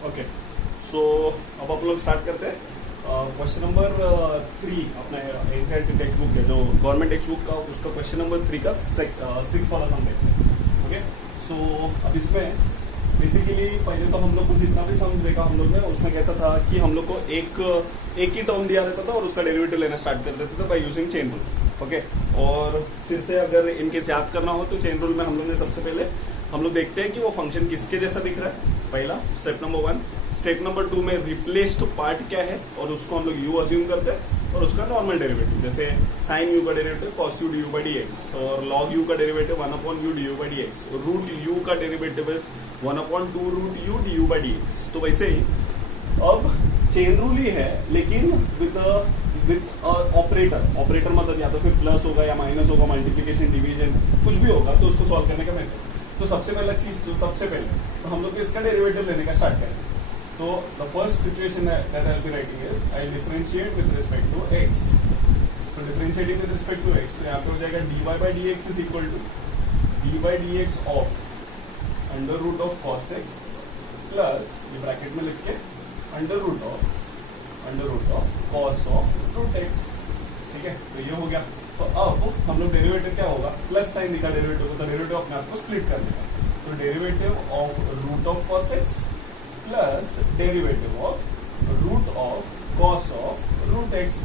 Okay, so अब आप लोग स्टार्ट करते हैं। क्वेश्चन नंबर 3 अपना एनसीईआरटी टेक्स्ट बुक है जो गवर्नमेंट टेक्स्ट बुक का, उसका क्वेश्चन नंबर 3 का 6 वाला सम देखते हैं। ओके, सो अब इसमें बेसिकली पहले तो हम लोग को जितना भी सम देखा हम लोग ने, उसमें कैसा था कि हम लोग को एक ही टर्म दिया रहता था और उसका डेरिवेटिव लेना स्टार्ट कर देते थे by using chain rule. Okay, और फिर से अगर इनकेस याद करना हो तो चेन रूल में हम लोग ने सबसे पहले हम लोग देखते हैं कि वो फंक्शन किसके जैसा दिख रहा है, पहला स्टेप नंबर 1। स्टेप नंबर 2 में रिप्लेस्ड पार्ट क्या है और उसको हम लोग यू अज्यूम करते हैं और उसका नॉर्मल डेरिवेटिव, जैसे साइन यू का derivative cos u d u by d x, और लॉग यू का derivative 1/u d u by d x, root u का derivative is 1/2 root u d u by d x. तो वैसे ही अब chain rule ही है, लेकिन with operator मतलब या तो फिर प्लस होगा या माइनस होगा, मल्टीप्लीकेशन डिवीजन कुछ भी होगा, तो उसको सॉल्व करने का मेथड। तो सबसे पहला चीज सबसे पहले तो हम लोग इसका डेरिवेटिव लेने का स्टार्ट करें। तो the first situation that I will be writing is I differentiate with respect to x. तो differentiating with respect to x, तो यहाँ पे हो जाएगा dy by d x is equal to d by d x of under root of cos x plus ये bracket में लिख के under root of cos of root x. ठीक है, तो ये हो गया। तो अब हम लोग डेरिवेटिव क्या होगा, प्लस साइन दिखा डेरिवेटिव को, तो डेरिवेटिव अपने आप को स्प्लिट कर देगा। तो derivative of root of cos x plus derivative of root of cos of root x.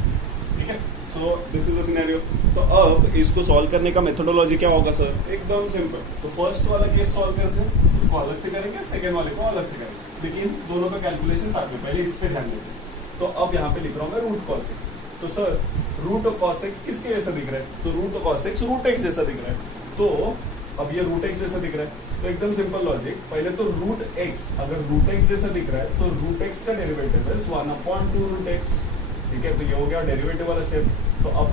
ठीक है, so this is the scenario. तो अब इसको सॉल्व करने का मेथोडोलॉजी क्या होगा सर, एकदम सिंपल। तो फर्स्ट वाला केस सॉल्व करते हैं, उसको अलग से करेंगे, सेकेंड वाले को अलग से करेंगे, लेकिन दोनों का कैलकुलेशन साथ में, पहले इस पे ध्यान देते हैं। तो अब यहाँ पे लिख रहा हूं मैं रूट कॉस एक्स। तो sir root of cos x किसके जैसा दिख रहा है, तो root of cos x root x जैसा दिख रहा है। तो अब ये रूट एक्स जैसा दिख रहा है, तो एकदम सिंपल लॉजिक, पहले तो रूट एक्स अगर रूट एक्स जैसा दिख रहा है तो रूट एक्स का डेरिवेटिव है 1/2 रूट एक्स। ठीक है, तो ये हो गया डेरिवेटिव वाला स्टेप। तो अब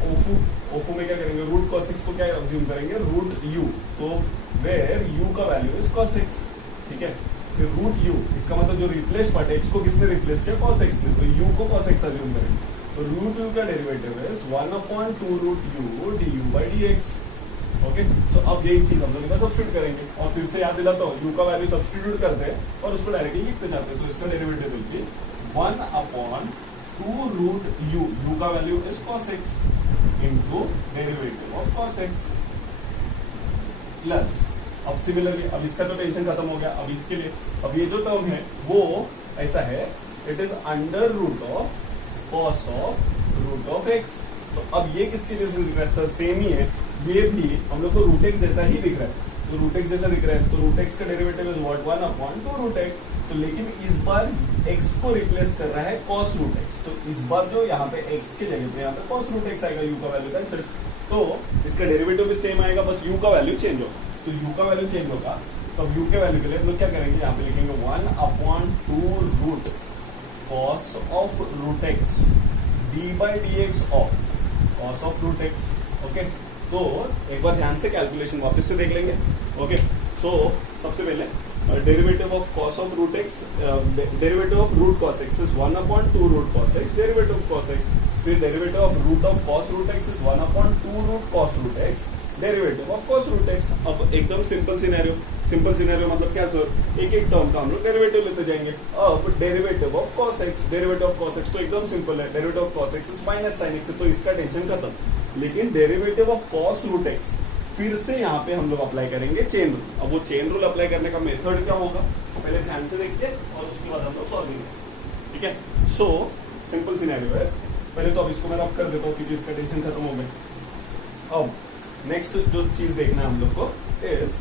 ओफू में क्या करेंगे, रूट कॉस एक्स को क्या अज्यूम करेंगे, रूट यू, तो वेयर यू का वैल्यू इज कॉस एक्स। ठीक है, फिर रूट यू, इसका मतलब जो रिप्लेस पार्ट है, एक्स को किसने रिप्लेस किया, कॉस एक्स ने, तो यू को कॉस एक्स अज्यूम करेंगे। तो रूट यू का डेरिवेटिव है 1/2 root u d u by d x. Okay, तो अब यही चीज हम लोग सब्स्टिट्यूट करेंगे, और फिर से याद दिलाता हूँ, यू का वैल्यू सब्स्टिट्यूट करते हैं और उसको डायरेक्टली लिखते जाते हैं। तो इसका derivative will be 1/2 root u का value is cos x into derivative of cos x plus, अब सिमिलरली अब इसका तो टेंशन खत्म हो गया। अब इसके लिए अब ये जो टर्म है वो ऐसा है, it is under root of cos of root of x. तो अब ये किसके जैसे दिख रहा है सर, सेम ही है, ये भी हम लोग को रूट एक्स जैसा ही दिख रहा है। तो रूट एक्स जैसा दिख रहा है, तो रूट एक्स का derivative is what 1/2 root x. तो लेकिन इस बार एक्स को रिप्लेस कर रहा है कॉस रूट एक्स, तो इस बार जो यहाँ पे एक्स के जगह पे यहाँ पे कॉस रूट एक्स आएगा, यू का वैल्यू कैंसिल। तो इसका डेरिवेटिव भी सेम आएगा, बस यू का वैल्यू चेंज होगा। तो यू का वैल्यू चेंज होगा, तो अब यू के वैल्यू के लिए हम लोग क्या करेंगे, यहाँ पे लिखेंगे 1/2 root cos of root x d by d x of cos of root x. Okay, तो एक बार ध्यान से कैलकुलेशन वापस से देख लेंगे। ओके, सो सबसे पहले derivative of cos of root x, derivative of root cos x is 1/2 root cos x, derivative of cos x, फिर derivative of root of cos root x is 1/2 root cos root x, derivative of cos root x. अब एकदम simple scenario मतलब क्या sir, एक एक term का हम लोग डेरिवेटिव लेते जाएंगे। अब डेरिवेटिव ऑफ कॉस एक्स, तो एकदम सिंपल है, derivative of cos x is minus sine x, तो इसका टेंशन खत्म। लेकिन derivative of cos root x फिर से यहाँ पे हम लोग अप्लाई करेंगे चेन रूल। अब वो चेन रूल अप्लाई करने का मेथड क्या होगा, तो पहले ध्यान से देखते हैं और उसके बाद हम लोग सॉल्व करेंगे। ठीक है, सो सिंपल सिनेरियो है। पहले तो अब इसको मैं रब कर देता हूँ क्योंकि इसका टेंशन खत्म हो गया। अब नेक्स्ट जो चीज देखना है हम लोग को इज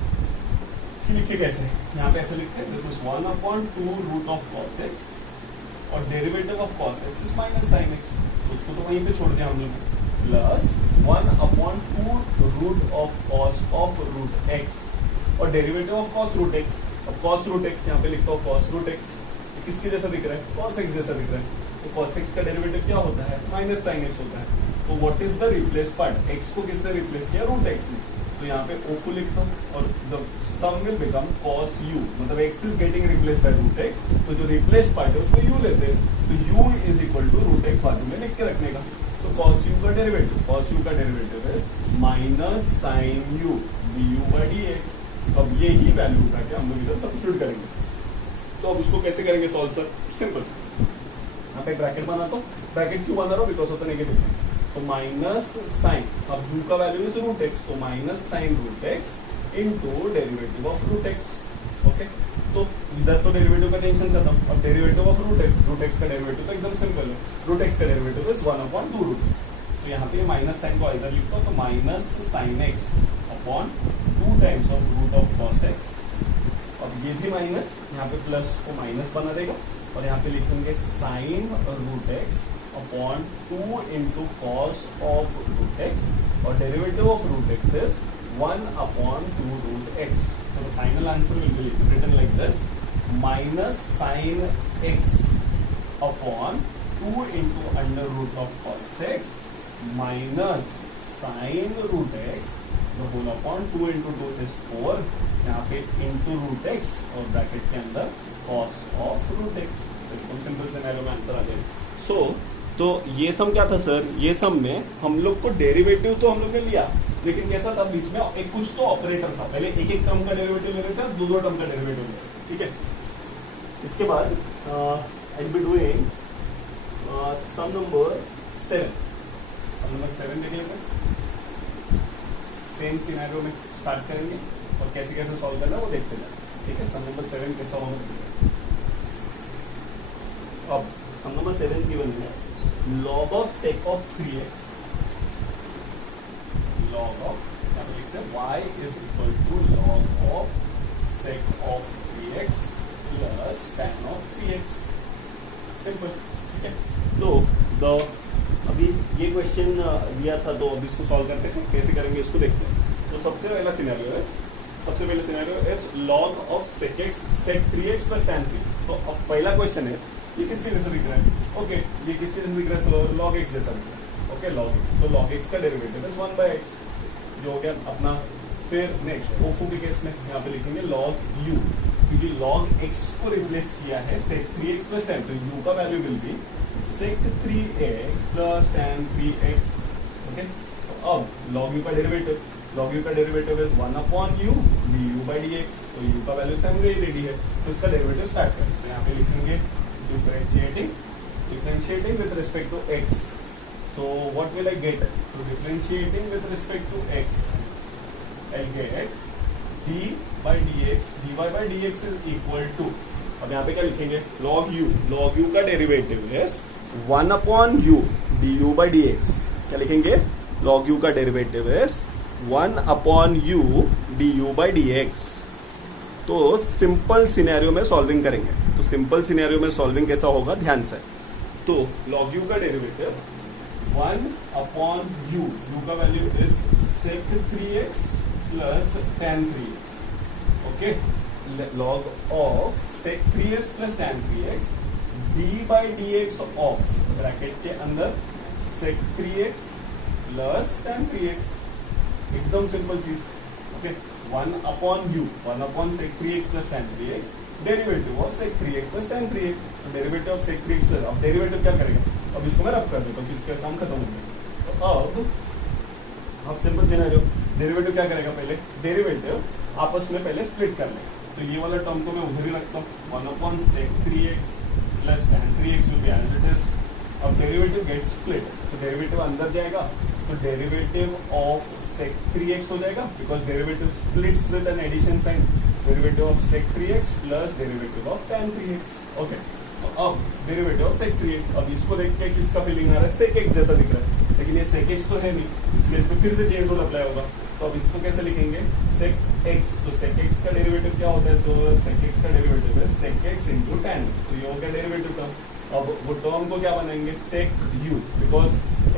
लिखे कैसे, यहाँ पे ऐसे लिखते हैं, this is 1/2 root of cos x और derivative of cos x is minus sine x, उसको तो वहीं पे छोड़ दिया हम लोग, plus 1/2 root of cos of root x और derivative of cos root x. अब कॉस रूट एक्स यहाँ पे लिखता हूँ, कॉस रूट एक्स किसके जैसा दिख रहा है, कॉस एक्स जैसा दिख रहा है। तो कॉस एक्स का डेरिवेटिव क्या होता है, माइनस साइन एक्स होता है। तो what is the replace part, x को किसने रिप्लेस किया, रूट एक्स ने। तो यहाँ पे ओफू लिखता हूँ और the sum will become cos u, मतलब x is getting replace by root x, तो जो रिप्लेस पार्ट है उसको यू लेते हैं, तो u is equal to root x बाजू में लिख के रखने का। तो कॉस यू का derivative is minus sine u d u by d x. अब ये ही वैल्यू उठा के हम लोग इधर सब्स्टिट्यूट करेंगे। तो अब इसको कैसे करेंगे सॉल्व सर? सिंपल, यहाँ पे ब्रैकेट बनाता हूँ। ब्रैकेट क्यों बना रहा हूँ? Because of the negative sign. तो माइनस साइन, अब u का वैल्यू इज रूट एक्स, तो minus sine root x into derivative of root x. Okay, तो इधर तो डेरिवेटिव का टेंशन खत्म। अब डेरिवेटिव ऑफ रूट एक्स का डेरिवेटिव तो एकदम सिंपल है, रूट एक्स का डेरिवेटिव इज 1/2 रूट एक्स। तो यहाँ पे माइनस साइन को इधर लिखता हूँ, तो minus sine x upon 2 times of root of cos x. अब ये भी माइनस, यहाँ पे प्लस को माइनस बना देगा, और यहाँ पे लिखेंगे sine root x upon 2 into cos of root x, और derivative of root x is 1/2 root x. So the final answer will be written like this: minus sin x upon 2 into under root of cos x minus sin root x the whole upon 2 into 2 is 4, यहाँ पे into root x और bracket के अंदर cos of root x। एकदम simple scenario में answer आ जाएगा। तो ये सम क्या था सर? ये सम में हम लोग को डेरिवेटिव तो हम लोग ने लिया, लेकिन कैसा था? बीच में एक कुछ तो ऑपरेटर था। पहले एक एक टर्म का डेरिवेटिव ले रहे थे, दो टर्म का डेरिवेटिव ले रहे थे, ठीक है। इसके बाद I will be doing sum number 7। Sum number 7 देख लेते हैं। सेम सिनेरियो में स्टार्ट करेंगे और कैसे कैसे सॉल्व करना है वो देखते हैं, ठीक है। सम नंबर 7 कैसा होगा? अब सम नंबर 7 गिवन है log of sec of 3x, log of, यहाँ पे लिखते हैं y is equal to log of sec of 3x plus tan of 3x। Simple, ठीक है। तो अभी ये क्वेश्चन दिया था, तो अब इसको सॉल्व करते हैं। कैसे करेंगे इसको देखते हैं। तो सबसे पहला scenario is log of sec 3x plus tan 3x। तो अब पहला क्वेश्चन है, ये किसके जैसा दिख रहा है? ओके, ये किसके जैसा दिख रहा है? log x जैसा दिख रहा है। ओके, log x, तो log x का डेरिवेटिव इज 1/x, जो हो गया अपना। फिर नेक्स्ट ओफू के केस में यहाँ पे लिखेंगे log u, क्योंकि log x को रिप्लेस किया है sec 3x plus tan, तो u का value will be sec 3x plus tan 3x। Okay, तो अब log u का derivative is 1/u du by dx, तो u का वैल्यू सेम रेडी है, तो इसका डेरिवेटिव स्टार्ट करें। तो यहाँ पे लिखेंगे differentiating with respect to x. So what will I get? So differentiating with respect to x, I'll get d by dx, dy by dx is equal to, अब यहाँ पे क्या लिखेंगे? log u का derivative is 1/u du by dx। क्या लिखेंगे? log u का derivative is 1/u du by dx। तो सिंपल सिनेरियो में सॉल्विंग करेंगे। तो सिंपल सिनेरियो में सॉल्विंग कैसा होगा, ध्यान से। तो log u का डेरिवेटिव 1/u, u का value is sec 3x plus tan 3x। Okay, log of sec 3x plus tan 3x d by dx of bracket के अंदर sec 3x plus tan 3x। एकदम सिंपल चीज। Okay, 1/u, sec 3x plus tan 3x, derivative of sec 3x plus tan 3x। Derivative of sec 3x plus, अब derivative क्या करेगा? अब इसको मैं रब कर देता हूँ, तो इसका काम खत्म हो गया। तो अब सिंपल सिनेरियो, डेरिवेटिव क्या करेगा? पहले डेरिवेटिव आपस में पहले स्प्लिट कर ले। तो ये वाला टर्म को मैं उधर ही रखता हूँ, 1/sec 3x plus tan 3x will be as it is। अब डेरिवेटिव गेट स्प्लिट, तो डेरिवेटिव अंदर जाएगा, तो डेरिवेटिव ऑफ sec 3x हो जाएगा, because derivative splits with an addition sign. Derivative of sec 3x plus derivative of tan 3x। Okay, तो अब derivative of sec 3x, अब इसको देख के किसका फीलिंग आ रहा है? sec x जैसा दिख रहा है, लेकिन ये sec x तो है नहीं, इसलिए इस पर फिर से चेंज रूल अप्लाई होगा। तो अब इसको कैसे लिखेंगे? sec x, तो sec x का डेरिवेटिव क्या होता है? सो sec x का डेरिवेटिव है sec x into tan x, तो ये हो गया डेरिवेटिव टर्म। अब वो टर्म को क्या बनाएंगे? sec u, बिकॉज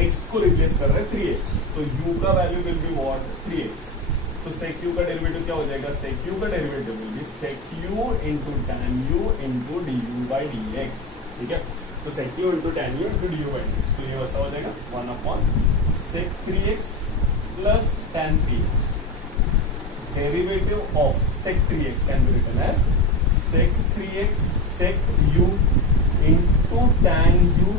x को रिप्लेस कर रहे हैं 3x, तो u का value will be what? 3x। तो sec u का डेरिवेटिव क्या हो जाएगा? sec u का derivative will B sec u into tan u into du by dx। ठीक है, तो sec u into tan u into du by dx, तो ये वैसा हो जाएगा 1/sec 3x plus tan 3x। Derivative of sec 3x can be written as sec 3x sec u into tan u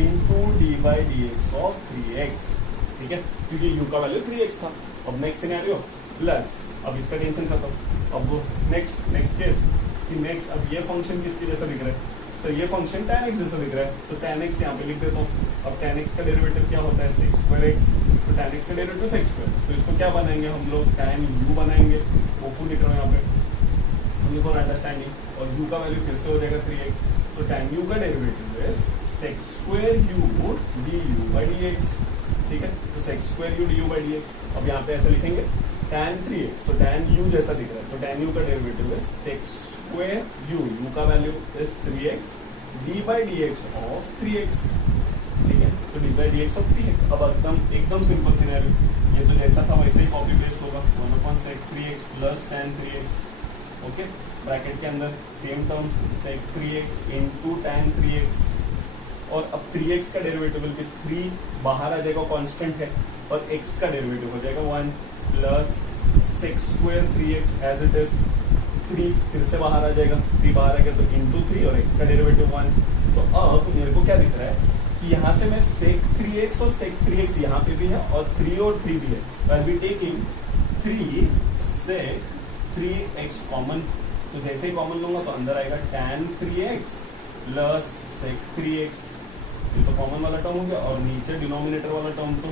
into d by dx of 3x। ठीक है, क्योंकि u का value 3x था। अब नेक्स्ट सिनेरियो प्लस, अब इसका tension खत्म। अब नेक्स्ट केस, कि नेक्स्ट अब ये फंक्शन किसके जैसा दिख रहा है, तो ये फंक्शन tan x जैसा दिख रहा है, तो tan x यहाँ पे लिख देता हूँ। अब tan x का डेरिवेटिव क्या होता है, sec square x, तो tan x का डेरिवेटिव sec square, तो इसको क्या बनाएंगे हम लोग, tan u बनाएंगे, ओफू लिख रहा हूँ यहाँ पे फॉर अंडरस्टैंडिंग, और u का वैल्यू फिर से हो जाएगा 3x, तो tan u का derivative is sec square u du by dx, ठीक है, तो sec square u du by dx। अब यहाँ पे ऐसा लिखेंगे tan 3x, तो tan u जैसा दिख रहा है, तो tan u का डेरिवेटिव है sec square u, u का value is 3x, d by dx of 3x, ठीक है, तो d by dx of 3x। अब एकदम सिंपल सिनेरियो, ये तो जैसा था वैसे ही कॉपी पेस्ट होगा, 1/sec 3x plus tan 3x, okay, bracket के अंदर same terms sec 3x into tan 3x, और अब 3x का डेरिवेटिव विल बी 3 बाहर आ जाएगा, कांस्टेंट है, और x का डेरिवेटिव हो जाएगा 1 plus sec square 3x as it is, 3 फिर से बाहर आ जाएगा, 3 बाहर आ गया तो इंटू 3 और x का डेरिवेटिव 1। तो अब मेरे को क्या दिख रहा है कि यहाँ से मैं sec 3x और sec 3x यहाँ पे भी है और 3 और 3 भी है, तो I be taking 3 sec 3x common, तो जैसे ही कॉमन लूंगा तो अंदर आएगा tan 3x plus sec 3x, ये तो कॉमन वाला टर्म हो गया, और नीचे डिनोमिनेटर वाला टर्म तो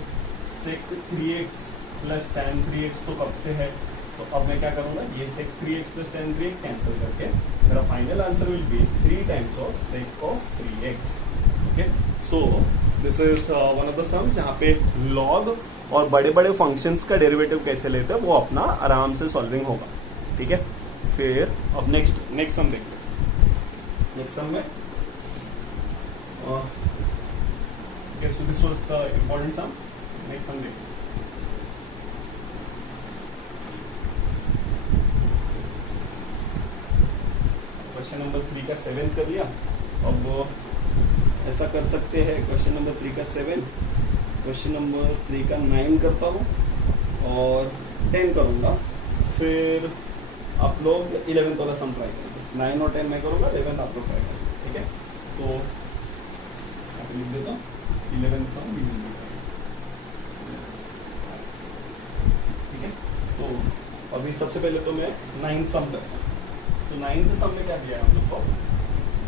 sec 3x plus tan 3x तो कब से है, तो अब मैं क्या करूंगा, ये sec 3x plus tan 3x cancel करके मेरा final answer will B 3 times of sec of 3x, okay. So this is one of the sums जहाँ पे लॉग और बड़े बड़े फंक्शंस का डेरिवेटिव कैसे लेते हैं वो अपना आराम से सॉल्विंग होगा, ठीक है। फिर अब नेक्स्ट सम देखते हैं। नेक्स्ट सम में so this was the important sum. Next sum देखते हैं। क्वेश्चन नंबर 3 का 7 कर लिया, अब ऐसा कर सकते हैं, क्वेश्चन नंबर 3 का 7, क्वेश्चन नंबर 3 का 9 करता हूँ और 10 करूंगा, फिर आप लोग 11 वाला सम ट्राई करेंगे, 9 और 10 मैं करूंगा, 11 आप लोग ट्राई करेंगे, ठीक है। तो लिख देता हूँ 11 सम, ठीक है। तो अभी सबसे पहले तो मैं 9th सम करता हूँ, तो 9th सम में क्या दिया है हम लोग को,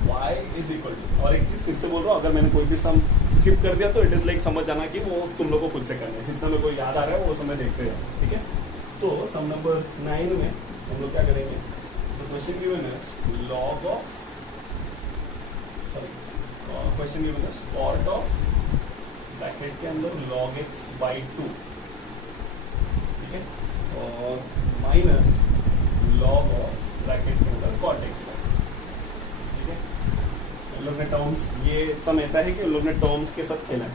y इज इक्वल टू, और एक चीज फिर से बोल रहा हूँ, अगर मैंने कोई भी सम स्किप कर दिया तो इट इज लाइक समझ जाना कि वो तुम लोग को खुद से करना है, जितना मेरे को याद आ रहा है वो समय देखते जाओ, ठीक है। तो सम नंबर 9 में हम लोग क्या करेंगे, तो क्वेश्चन गिवन है log of, sorry question given है कॉट ऑफ ब्रैकेट के अंदर log x by 2, ठीक है, और माइनस log ऑफ ब्रैकेट के अंदर cot x by 2, ठीक है। हम लोग ने टर्म्स, ये सम ऐसा है कि हम लोग ने टर्म्स के साथ खेला है,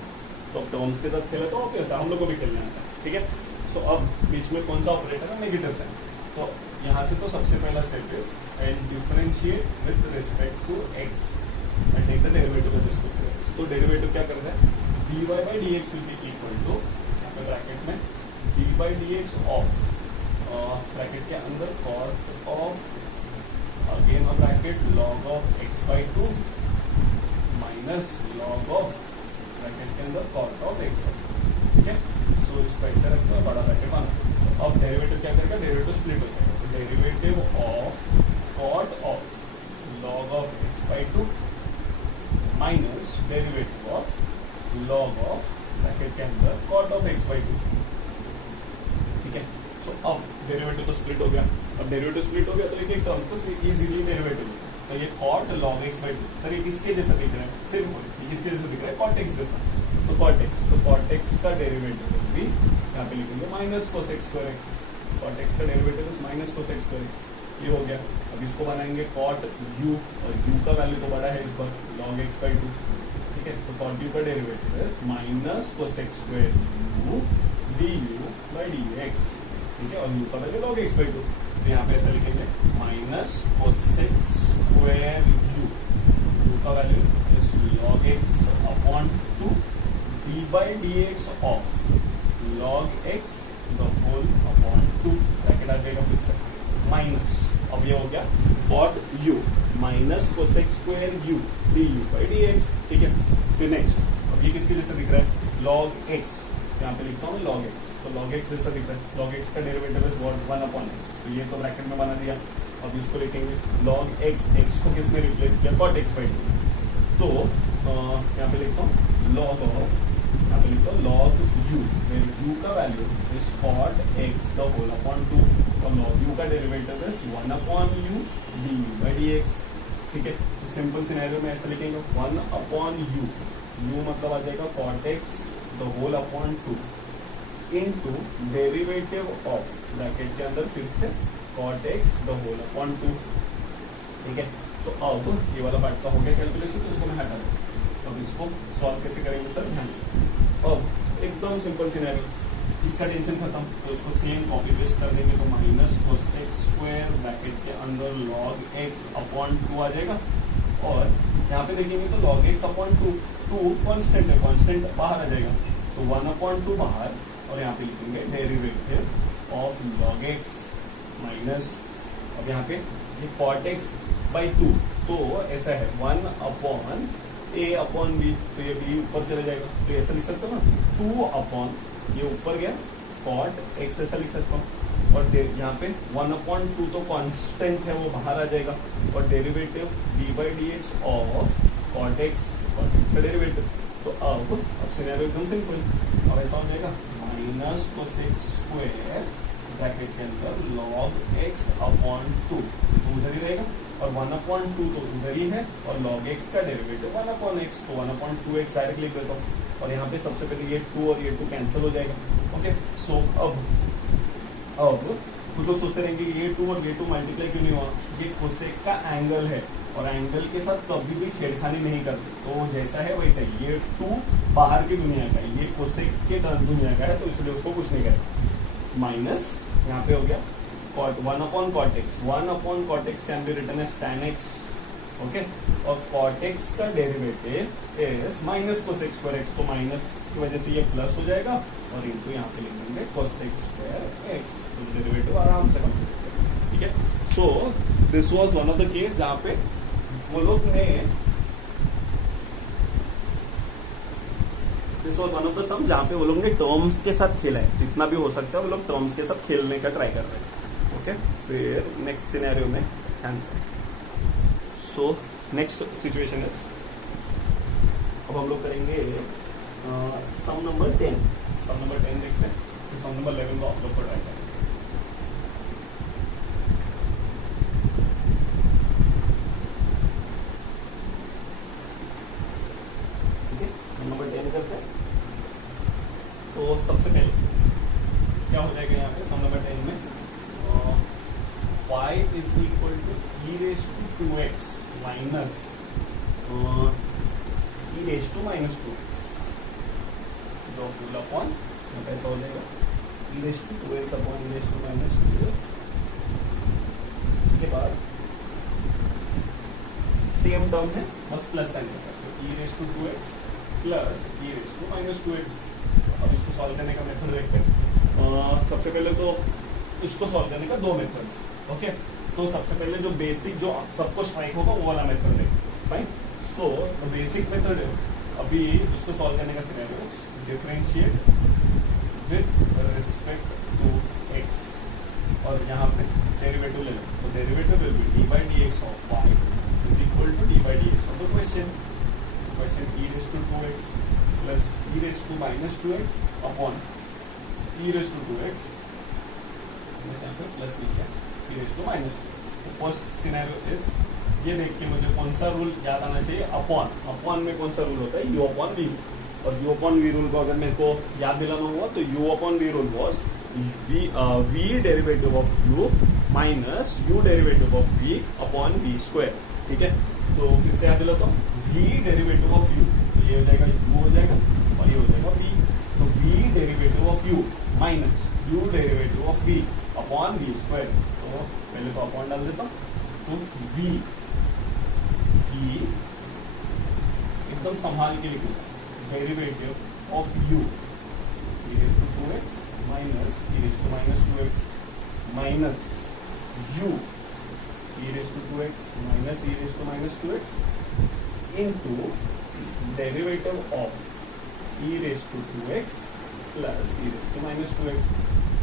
तो टर्म्स के साथ खेला तो ऑब्वियस है हम लोग को भी खेलना है, ठीक है। सो अब बीच में कौन सा ऑपरेटर है, नेगेटिव साइन, तो यहाँ से तो सबसे पहला step is and differentiate with respect to x and take the derivative with respect to x। तो डेरिवेटिव क्या करता है, dy by dx will be equal to, यहाँ पे ब्रैकेट में d by dx of, bracket के अंदर cot of again a bracket log of x by 2 minus log of bracket के अंदर cot ऑफ x by 2, ठीक है। सो इसको ऐसे रखते हैं, बड़ा ब्रैकेट बना, तो अब डेरिवेटिव क्या करेगा, डेरिवेटिव स्प्लिट हो जाएगा, तो derivative of cot of log of x by 2 minus derivative of log of bracket के अंदर cot ऑफ x by 2, ठीक है। सो अब डेरिवेटिव तो स्प्लिट हो गया, अब डेरिवेटिव स्प्लिट हो गया तो एक टर्म तो इजीली डेरिवेटिव, तो ये cot log x by 2, sir ये किसके जैसा दिख रहा है, सिर्फ ये किसके जैसा दिख रहा है, cot x जैसा, तो cot x का डेरिवेटिव भी यहाँ पे लिखेंगे minus cosec square x, cot x का derivative is minus cosec square x, ये हो गया। अब इसको बनाएंगे cot u, और u का वैल्यू तो बड़ा है इस पर log x by 2, ठीक है, तो cot u का derivative is minus cosec square u du by dx, ठीक है, और u का वैल्यू log x by 2, तो यहाँ पे ऐसा लिखेंगे माइनस cosec स्क्वायर u का value is log x upon 2 d by dx of log x the whole upon 2, bracket आ जाएगा फिर से माइनस, अब ये हो गया cot u minus cosec square u du by dx, ठीक है। फिर नेक्स्ट, अब ये किसके जैसा दिख रहा है, log x, यहाँ पे लिखता हूँ log x, तो log x जैसा दिख रहा है, log x का डेरिवेटिव इज 1 अपॉन x, तो ये तो ब्रैकेट में बना दिया, अब इसको लिखेंगे log x, x को किसने रिप्लेस किया, cot x by 2। तो यहाँ पे लिखता हूँ log of, यहाँ पे लिखता हूँ log u, मेरे u का value is cot x the whole upon 2 और log u का derivative is 1 upon u du by dx। ठीक है, तो सिंपल सिनेरियो में ऐसा लिखेंगे 1 अपॉन u, u मतलब आ जाएगा cot x the whole upon 2 into derivative of, bracket के अंदर फिर से cot x the whole upon 2। ठीक है, तो अब ये वाला पार्ट का हो गया कैलकुलेशन, तो इसको मैं हटा दूँ। अब इसको सॉल्व कैसे करेंगे सर, ध्यान से। अब एकदम सिंपल सिनेरियो, इसका टेंशन खत्म, तो इसको सेम कॉपी पेस्ट कर देंगे, तो माइनस कोसेक स्क्वायर ब्रैकेट के अंदर log x अपॉन 2 आ जाएगा। और यहाँ पे देखेंगे तो log x अपॉन 2 कॉन्स्टेंट है, कॉन्स्टेंट बाहर आ जाएगा, तो 1 अपॉन 2 बाहर, और यहाँ पे लिखेंगे derivative of log x minus, अब यहाँ पे ये cot x by 2, तो ऐसा है 1 अपॉन a अपॉन b, तो ये b ऊपर चले जाएगा, तो ऐसा लिख सकते हो ना 2 अपॉन, ये ऊपर गया cot x ऐसा लिख सकता हूँ, और यहाँ पे 1 अपॉन 2 तो कांस्टेंट है वो बाहर आ जाएगा, और derivative d by dx of cot x का डेरिवेटिव। तो अब सिनेरियो एकदम सिंपल, अब ऐसा हो जाएगा माइनस कोसेक स्क्वायर ब्रैकेट के अंदर log x अपॉन 2 उधर ही रहेगा, और 1 अपॉन 2 तो उधर ही है, और log x का डेरिवेटिव 1 अपॉन x, तो 1 अपॉन 2x डायरेक्ट लिख देता हूँ, और यहाँ पे सबसे पहले ये 2 और ये 2 कैंसिल हो जाएगा। ओके, सो अब कुछ लोग सोचते रहेंगे ये 2 और ये 2 मल्टीप्लाई क्यों नहीं हुआ, ये कोसेक का एंगल है, और एंगल के साथ कभी भी छेड़खानी नहीं करते, तो जैसा है वैसा ही, ये 2 बाहर की दुनिया का है, ये कोसेक के दुनिया का है, तो इसलिए उसको कुछ नहीं करें। माइनस यहाँ पे हो गया cot 1 upon cot x, 1 upon cot x can be written as tan x। Okay, और cot x का derivative is minus cosec square x, तो माइनस की वजह से ये प्लस हो जाएगा, और इनटू यहाँ पे लिखेंगे कोसेक स्क्वायर x, तो डेरिवेटिव आराम से कंप्लीट करेंगे। ठीक है, so this was one of the case जहाँ पे वो लोग ने, this was one of the sum जहाँ पे वो लोग ने टर्म्स के साथ खेला है, जितना भी हो सकता है वो लोग टर्म्स के साथ खेलने का ट्राई कर रहे हैं। ओके, फिर नेक्स्ट सिनेरियो में answer, so next situation is, अब हम लोग करेंगे सम नंबर 10। सम नंबर 10 देखते हैं, तो सम नंबर 11 को आप लोग को ट्राई करेंगे। नंबर 10 करते हैं, तो सबसे पहले क्या हो जाएगा यहाँ पे सम नंबर 10 में, y is equal to e raise to 2x minus e raise to minus 2x, जो फुल अपॉन ऐसा हो जाएगा e raise to 2x upon e raise to minus 2x। उसके बाद सेम टर्म है, बस प्लस साइन के साथ, तो e raise to 2x plus e raise to minus 2x। अब इसको सॉल्व करने का मेथड देखते हैं। सबसे पहले तो इसको सॉल्व करने का दो मेथड्स। ओके, तो सबसे पहले जो बेसिक जो सबको स्ट्राइक होगा वो वाला मेथड देखते। Fine, so the basic method अभी इसको सॉल्व करने का scenario differentiate with respect to x, और यहाँ पे डेरिवेटिव ले लो, तो derivative will be d by dx of y is equal to d by dx of the question e raised to 2x plus e raised to minus 2x upon e raised to 2x plus नीचे e raised to minus 2x। तो first scenario is, ये देख के मुझे कौन सा rule याद आना चाहिए, अपॉन में कौन सा रूल होता है, u अपॉन v, और u अपॉन v रूल को अगर मेरे को याद दिलाना हुआ तो u अपॉन v rule was v derivative of u minus u derivative of v upon v square. ठीक है, तो फिर से याद दिलाता हूँ, v डेरिवेटिव ऑफ u, तो ये हो जाएगा u हो जाएगा, और ये हो जाएगा v, तो v derivative of u minus u derivative of v upon v square. तो पहले तो अपॉन डाल देता हूँ, तो v एकदम संभाल के लिखूंगा, derivative of u e raised to 2x minus e raised to minus 2x minus u e raised to 2x minus e raised to minus 2x into derivative of e raised to 2x plus e raised to minus 2x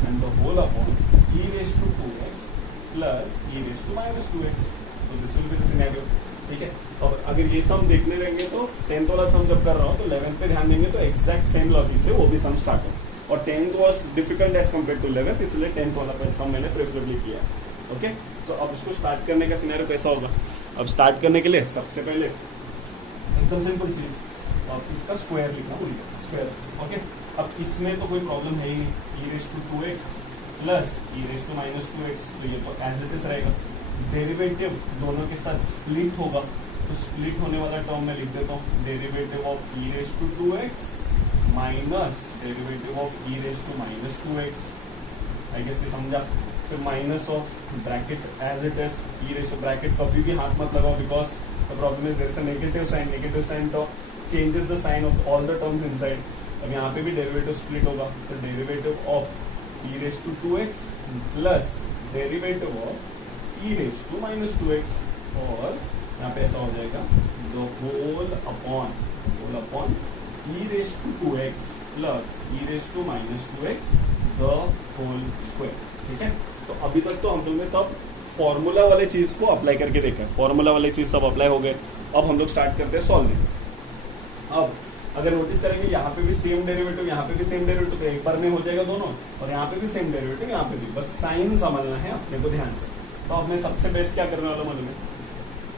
and the whole upon e raised to 2x plus e raise to minus 2x। तो this will be the scenario. ठीक है, और अगर ये सम देखने रहेंगे तो 10th वाला सम जब कर रहा हूँ तो 11th पे ध्यान देंगे तो एग्जैक्ट सेम लॉजिक से वो भी सम स्टार्ट हो, और 10th was difficult as compare to 11th, इसलिए 10th वाला सम मैंने प्रेफरेबली किया। ओके, सो अब इसको स्टार्ट करने का सिनेरियो कैसा होगा? अब स्टार्ट करने के लिए सबसे पहले एकदम सिंपल चीज, अब इसका स्क्वायर लिखना भूलिए, स्क्वायर। ओके, अब इसमें तो कोई प्रॉब्लम है ही नहीं, e raise to 2x plus e raise to minus 2x, तो ये तो एज इट इज रहेगा। डेरिवेटिव दोनों के साथ स्प्लिट होगा, तो स्प्लिट होने वाला टर्म में लिख देता हूँ derivative of e raise to 2x minus derivative of e raise to minus 2x। I guess ये समझा। फिर minus of bracket as it is, e raise to bracket कभी भी हाथ मत लगाओ, because the problem is there is a negative sign तो changes the sign of all the terms inside. अब यहाँ पे भी डेरिवेटिव स्प्लिट होगा, तो derivative of e raise to 2x plus derivative of e raise to minus 2x, और यहाँ पे ऐसा हो जाएगा the whole upon e raise to 2x plus e raise to minus 2x the whole square. ठीक है, तो अभी तक तो हम लोग ने सब फॉर्मूला वाले चीज को अप्लाई करके देखा है, फॉर्मूला वाले चीज सब अप्लाई हो गए। अब हम लोग स्टार्ट करते हैं सॉल्विंग। अब अगर नोटिस करेंगे यहाँ पे भी सेम डेरिवेटिव, यहाँ पे भी सेम डेरिवेटिव, एक बार में हो जाएगा दोनों, और यहाँ पे भी सेम डेरिवेटिव, यहाँ पे भी, बस साइन समझना है अपने को ध्यान से। तो अब मैं सबसे बेस्ट क्या करने वाला मालूम है,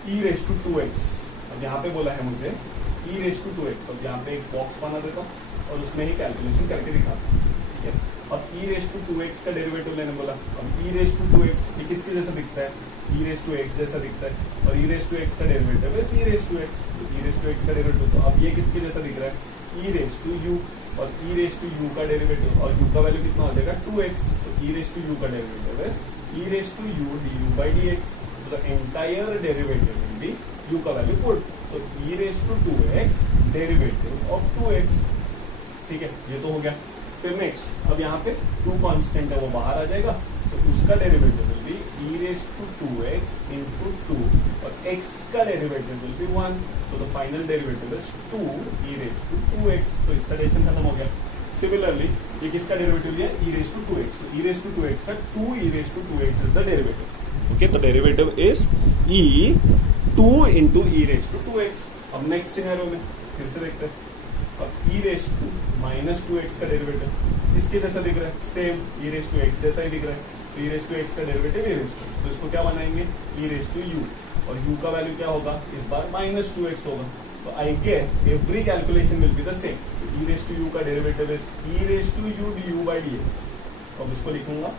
ई रेस टू 2x। अब यहाँ पे बोला है मुझे ई रेस टू 2x, अब यहाँ पे एक बॉक्स बना देता हूँ और उसमें ही कैलकुलेशन करके दिखाता हूँ। ठीक है, अब ई रेस टू 2x का डेरिवेटिव लेने बोला। अब ई रेस टू 2x ये किसके जैसा दिखता है? ई रेस टू x जैसा दिखता है, और ई रेस टू x का डेरिवेटिव है सी रेस टू x, तो ई रेस टू x का डेरिवेटिव, तो अब ये किसके जैसा दिख रहा है? ई रेस टू u, और ई रेस टू u का डेरिवेटिव, और u का वैल्यू कितना हो जाएगा? 2x, तो ई रेस टू u का डेरिवेटिव है e raise to u du by dx, तो the entire derivative will be u का वैल्यू पुट, तो e raise to 2x derivative of 2x। ठीक है, ये तो हो गया। फिर नेक्स्ट, अब यहाँ पे 2 कांस्टेंट है वो बाहर आ जाएगा, तो उसका derivative will be e raise to 2x into 2, और x का डेरिवेटिव विल बी 1, तो the final derivative is 2 e raise to 2x, तो इसका टेंशन खत्म हो गया। सिमिलरली ये किसका डेरिवेटिव लिया? ई रेस टू 2x, तो ई रेस टू 2x का 2 e raise to 2x is the derivative. Okay, तो derivative is e 2 into e raise to 2x। अब नेक्स्ट सिनेरियो में फिर से देखते हैं, अब ई रेस टू माइनस 2x का डेरिवेटिव इसके जैसा दिख रहा है, same e raise to x जैसा ही दिख रहा है, तो ई रेस टू x का डेरिवेटिव ई रेस टू, तो इसको क्या बनाएंगे? ई रेस टू u, और u का वैल्यू क्या होगा इस बार? माइनस 2x होगा। तो I guess every calculation will be the same, e raise to u का derivative is e raise to u du by dx। अब इसको लिखूंगा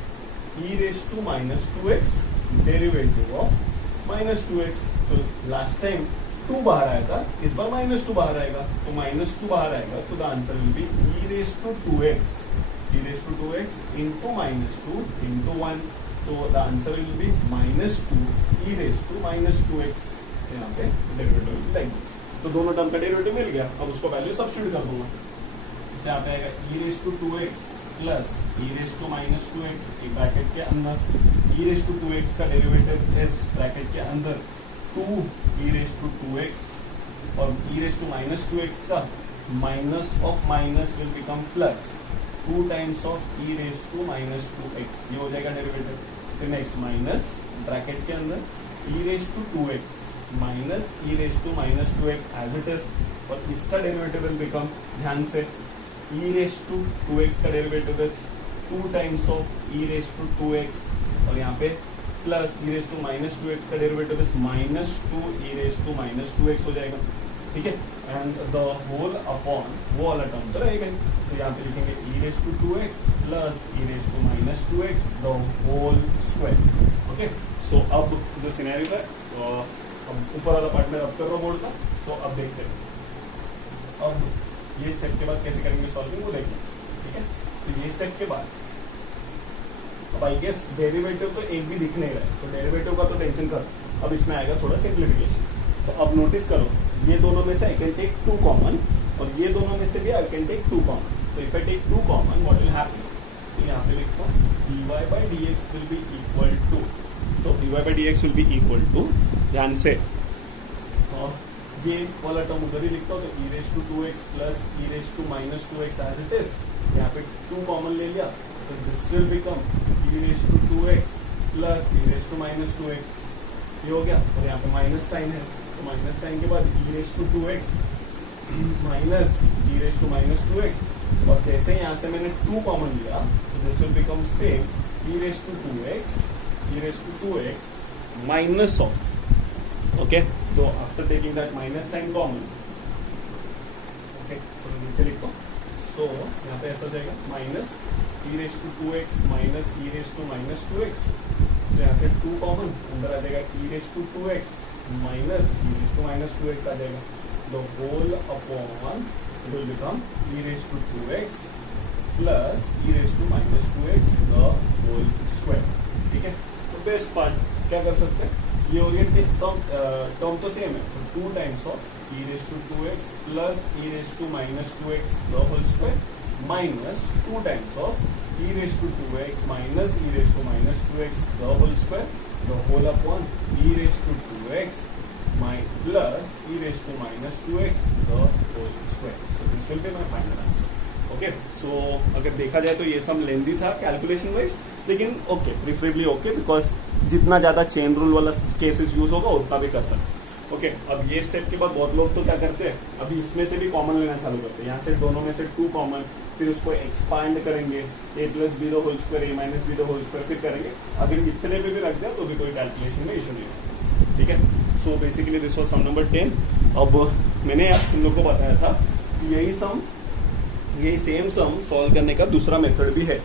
ई raise to minus 2x derivative of minus 2x, तो last time 2 बाहर आया था, इस बार माइनस 2 बाहर आएगा, तो माइनस 2 बाहर आएगा, तो the answer will be e raise to 2x, e raise to 2x into minus 2 into 1, तो the answer will be minus 2 e raise to minus 2x। यहाँ पे डेरिवेटिव लाइक दिस, तो दोनों टर्म का डेरिवेटिव मिल गया। अब उसको वैल्यू सब्स्टिट्यूट कर दूंगा, यहाँ पे आएगा e raise to 2x plus e raise to minus 2x, एक ब्रैकेट के अंदर ई रेस टू 2x का डेरिवेटिव इस ब्रैकेट के अंदर 2 ई रेस टू 2x, और e raise to minus 2x का minus of minus will become plus 2 times of e raise to minus 2x, ये हो जाएगा डेरिवेटिव। फिर नेक्स्ट माइनस ब्रैकेट के अंदर e raise to 2x minus e raise to minus 2x as it is, और इसका derivative will become, ध्यान से, ई रेस टू 2x का derivative is 2 times of e raise to 2x, और यहाँ पे plus e raise to minus 2x का derivative is minus 2 e raise to minus 2x हो जाएगा। ठीक है, एंड द होल अपॉन वो वाला टर्म तो रहेगा, तो यहाँ पे लिखेंगे e raise to 2x plus e raise to minus 2x the whole square. Okay, so अब जो सिनेरियो है, अब ऊपर वाला पार्ट में रब कर रहा हूँ बोर्ड का, तो अब देखते हैं। अब ये स्टेप के बाद कैसे करेंगे सॉल्विंग वो देखना। ठीक है, तो ये स्टेप के बाद अब आई गेस डेरिवेटिव तो एक भी दिख नहीं रहा है, तो डेरिवेटिव का तो टेंशन कर, अब इसमें आएगा थोड़ा सिंप्लीफिकेशन। तो अब नोटिस करो, ये दोनों में से आई कैन टेक 2 कॉमन, और ये दोनों में से भी आई कैन टेक 2 कॉमन, तो if I take 2 common what will happen, तो यहाँ पे लिखता हूँ dy by dx will be equal to, तो dy by dx will be equal to, ध्यान से, और ये वाला टर्म उधर ही लिखता हूँ, तो e raise to 2x plus e raise to minus 2x as it is, यहाँ पे 2 कॉमन ले लिया, तो this will become e raise to 2x plus e raise to minus two x, ये हो गया। और यहाँ पे माइनस साइन है, तो माइनस साइन के बाद e raise to two x minus e raise to minus two x, और जैसे यहाँ से मैंने 2 कॉमन लिया तो this will become same e raise to 2x, e raise to 2x minus of, okay. तो after taking that minus sign common, okay, तो नीचे लिखो। सो यहाँ पे ऐसा हो जाएगा minus e raise to 2x minus e raise to minus 2x, तो यहाँ से 2 कॉमन, अंदर आ जाएगा e raise to 2x minus e raise to minus 2x आ जाएगा, the whole upon it will become e raised to 2x plus e raised to minus 2x the whole square, ठीक है। तो बेस्ट पार्ट क्या कर सकते हैं, ये हो गया सब टर्म तो सेम है, तो 2 times of e raised to 2x plus e raised to minus 2x the whole square minus 2 times of e raised to 2x minus e raised to minus 2x the whole square the whole upon e raised to 2x plus e raised to minus 2x the whole square. So this will be my final answer. Okay. So अगर देखा जाए तो ये सब लेंदी था calculation wise, लेकिन okay, preferably okay, because जितना ज्यादा चेन रूल वाला केसेस यूज होगा उतना भी कर सकते। ओके, अब ये स्टेप के बाद बहुत लोग तो क्या करते हैं, अभी इसमें से भी कॉमन लेना चालू करते हैं, यहाँ से दोनों में से 2 कॉमन, फिर उसको एक्सपांड करेंगे a plus b the whole square, a minus b the whole square, फिर करेंगे। अगर इतने पे भी रख दिया तो भी कोई कैलकुलेशन में इशू नहीं होगा, ठीक है। So basically this was some number 10। अब मैंने तुम लोग को बताया था कि यही सेम सम सॉल्व करने का दूसरा मेथड भी है,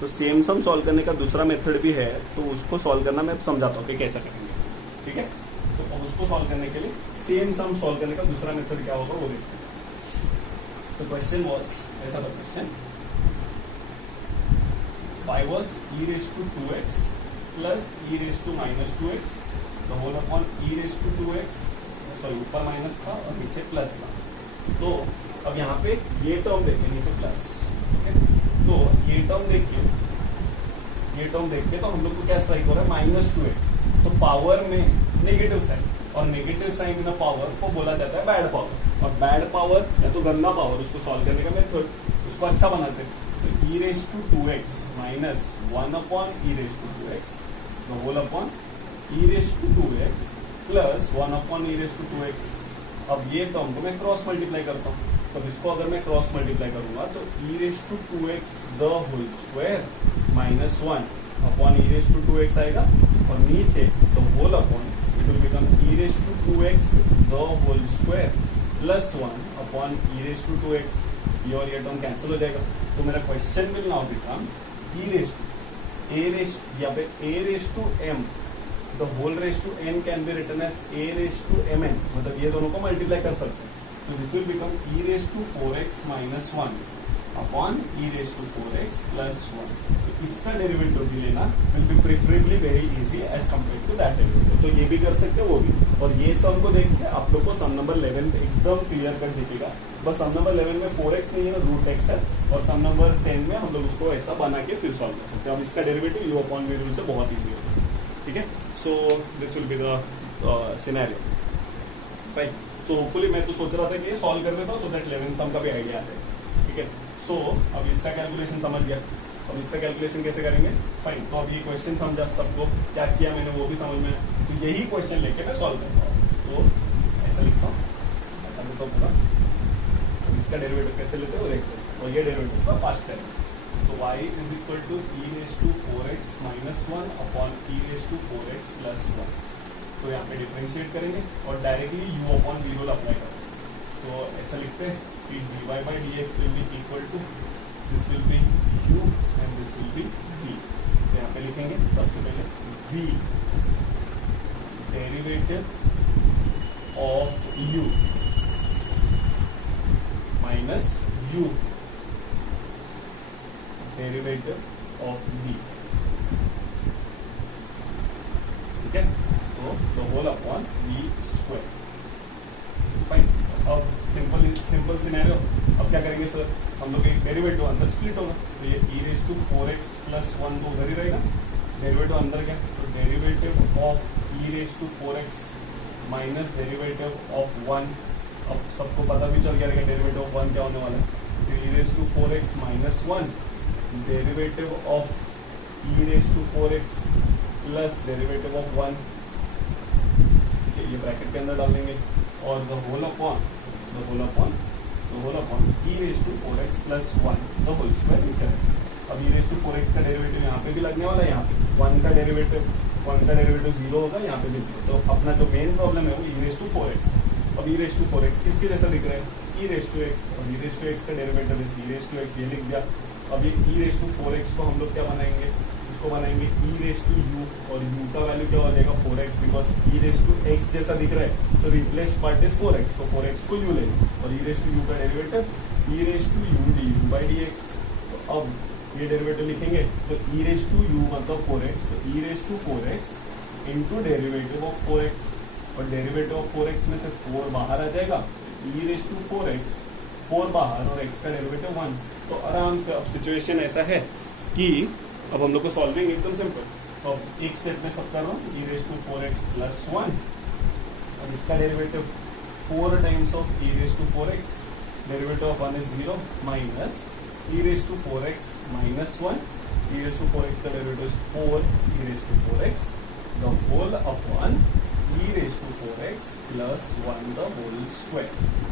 तो सेम सम सॉल्व करने का दूसरा मेथड भी है, तो उसको सॉल्व करना मैं समझाता हूँ कि कैसा करेंगे, ठीक है। तो अब उसको सॉल्व करने के लिए सेम सम सॉल्व करने का दूसरा मेथड क्या होगा वो देखते हैं। तो क्वेश्चन वॉज ऐसा था, question y was e raised to 2x plus e raised to minus 2x the whole upon e raised to 2x, sorry ऊपर माइनस था और नीचे प्लस था। तो अब यहाँ पे ये टर्म देखिए, नीचे प्लस, तो ये टर्म देखिए, ये टर्म देखिए तो हम लोग को क्या स्ट्राइक हो रहा है, माइनस 2x, तो पावर में नेगेटिव साइन, और नेगेटिव साइन इन पावर को बोला जाता है बैड पावर, और बैड पावर या तो गंदा पावर, उसको सॉल्व करने का मेथड, उसको अच्छा बनाते हैं। तो e raised to 2x minus 1 upon e raised to 2x the whole upon e raised to 2x plus 1 upon e raised to 2x। अब ये टर्म को मैं क्रॉस मल्टीप्लाई करता हूँ, तो इसको अगर मैं क्रॉस मल्टीप्लाई करूंगा तो e raised to 2x the whole square minus 1 upon e raised to 2x आएगा, और नीचे the whole upon it will become e raised to 2x the whole square plus 1 upon e raised to 2x। ये और ये term cancel हो जाएगा, तो मेरा question will now become e raised to a raised या पे a raised to m the whole raised to n can be written as a raised to mn, मतलब ये दोनों को मल्टीप्लाई कर सकते हैं। तो this will become e raised to 4x minus 1 upon e raised to 4x plus 1। तो इसका डेरिवेटिव भी लेना will be preferably very easy as compare to that derivative. तो ये भी कर सकते हैं, वो भी, और ये सम को देख के आप लोग को सम नंबर 11 एकदम क्लियर कर दिखेगा। बस सम नंबर 11 में 4x नहीं है, रूट x है, और सम नंबर 10 में हम लोग उसको ऐसा बना के फिर सॉल्व कर सकते हैं। अब इसका डेरिवेटिव u अपॉन v रूल से बहुत इजी होगा, ठीक है। So this will be the scenario, fine. So hopefully मैं तो सोच रहा था कि ये सॉल्व कर देता हूँ सो दैट 11 सम का भी आइडिया आ जाए, ठीक है। सो अब इसका कैलकुलेशन समझ गया, अब इसका कैलकुलेशन कैसे करेंगे, फाइन। तो अब ये क्वेश्चन समझा, सबको क्या किया मैंने वो भी समझ में, तो यही क्वेश्चन लेके मैं सॉल्व करता हूँ। तो ऐसा लिखता हूँ, बता देता हूँ पूरा, इसका डेरिवेटिव कैसे लेते हैं वो देखते हैं, और ये डेरिवेटिव का फास्ट करें। तो y is equal to e raise to 4x minus 1 upon e raise to 4x plus 1। तो यहाँ पे डिफरेंशिएट करेंगे और डायरेक्टली u अपॉन v रूल अप्लाई करेंगे। तो ऐसा लिखते हैं कि dy by dx will be equal to, this will be u and this will be v। तो यहाँ पे लिखेंगे सबसे पहले v derivative of u minus u derivative of v, ठीक है। तो the whole upon v square, fine. अब सिंपल सिनेरियो, अब क्या करेंगे सर, हम लोग एक डेरिवेटिव अंदर स्प्लिट होगा, तो ये e raise to 4x plus 1 तो उधर ही रहेगा, डेरिवेटिव अंदर क्या, तो derivative of e raise to 4x minus derivative of 1। अब सबको पता भी चल गया रहेगा डेरिवेटिव ऑफ 1 क्या होने वाला है, तो e raise to 4x minus 1 derivative of e raise to 4x plus derivative of 1, ये ब्रैकेट के अंदर डाल देंगे, और the whole upon e raise to 4x plus 1 the whole square नीचे है। अब e रेज टू 4x का डेरिवेटिव यहाँ पे भी लगने वाला है, यहाँ पे 1 का डेरिवेटिव 0 होगा, यहाँ पे भी 0। तो अपना जो मेन प्रॉब्लम है वो e रेज टू 4x। अब e रेज टू 4x किसके जैसा दिख रहा है, e रेज टू x, और e रेज टू x का डेरिवेटिव है e रेज टू x, ये लिख दिया। अब ये e रेज टू 4x को हम लोग क्या बनाएंगे, उसको बनाएंगे e रेज टू u, और u का वैल्यू क्या हो जाएगा 4x, because e raise to x जैसा दिख रहा है तो रिप्लेस पार्ट इज 4x, तो 4x को u लेंगे, और e रेज टू u का derivative e raise to u du by dx। तो अब ये डेरिवेटिव लिखेंगे तो e रेज टू u मतलब 4x, तो e raise to 4x into derivative of 4x, और डेरिवेटिव ऑफ 4x में से 4 बाहर आ जाएगा, e रेज टू 4x 4 बाहर और x का डेरिवेटिव 1। तो आराम से अब सिचुएशन ऐसा है कि अब हम लोग को सॉल्विंग एकदम सिंपल, तो अब एक स्टेप में सब कर रहा हूँ e raise to 4x plus 1, और इसका derivative 4 times of e raise to 4x, derivative of 1 is 0 minus e raise to 4x minus 1, e raise to 4x का derivative 4 e raise to 4x the whole upon e raise to 4x plus 1 the whole square.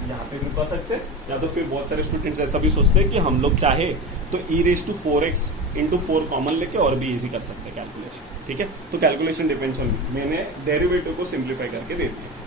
यहाँ पे भी पा सकते हैं, या तो फिर बहुत सारे स्टूडेंट्स ऐसा भी सोचते हैं कि हम लोग चाहे तो e raise to 4x into 4 common लेके और भी इजी कर सकते हैं कैलकुलेशन। ठीक है, तो कैलकुलेशन डिपेंड्स ऑन, मैंने डेरिवेटिव को सिंप्लीफाई करके दे दिया।